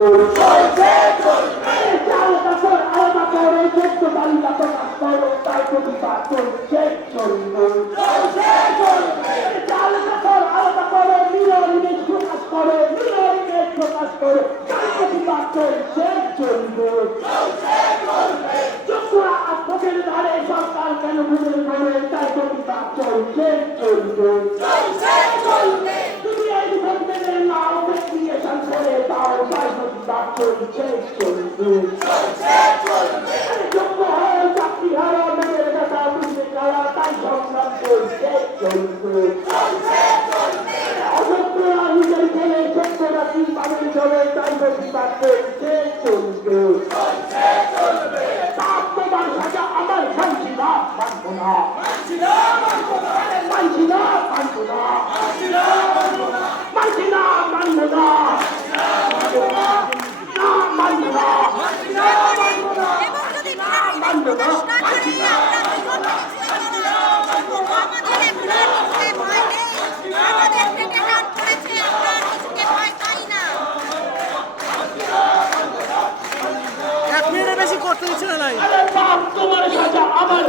চলছে চলবে চাল কাপড় আলাদা করে সত্য তালিকা প্রকাশ করো তার প্রতিবাদ চলছে চলবে চলছে চলবে চাল কাপড় আলাদা করে নিরীহ প্রকাশ করো নিরীহ প্রকাশ করো তার প্রতিবাদ চলছে চলবে চলছে চলবে চকুরা আপনাদের ধারে সরকার কেন ভুলে করে তার প্রতিবাদ চলছে চলবে চলছে চলবে তুমি এই ভোটের নাও ভেরিফিকেশন করে দাও তার প্রতিবাদ চলছে চলবে চলছে চলবে যোগ্য হয় চাকরি হারা মেয়ের কথা বুঝতে যারা তাই সংগ্রাম চলছে চলবে চলছে চলবে অযোগ্যরা নিজের ছেলে সত্যরা কি পাবেন চলে তাই প্রতিবাদ চলছে চলবে চলছে চলবে তার তোমার সাজা আমার মানছি না মানব না মানছি না মানব না মানছি না মানব না মানছি না মানব না মানছি না মানব না এক মিনিটের বেশি করতে দিচ্ছে না। তোমার সাজা আমার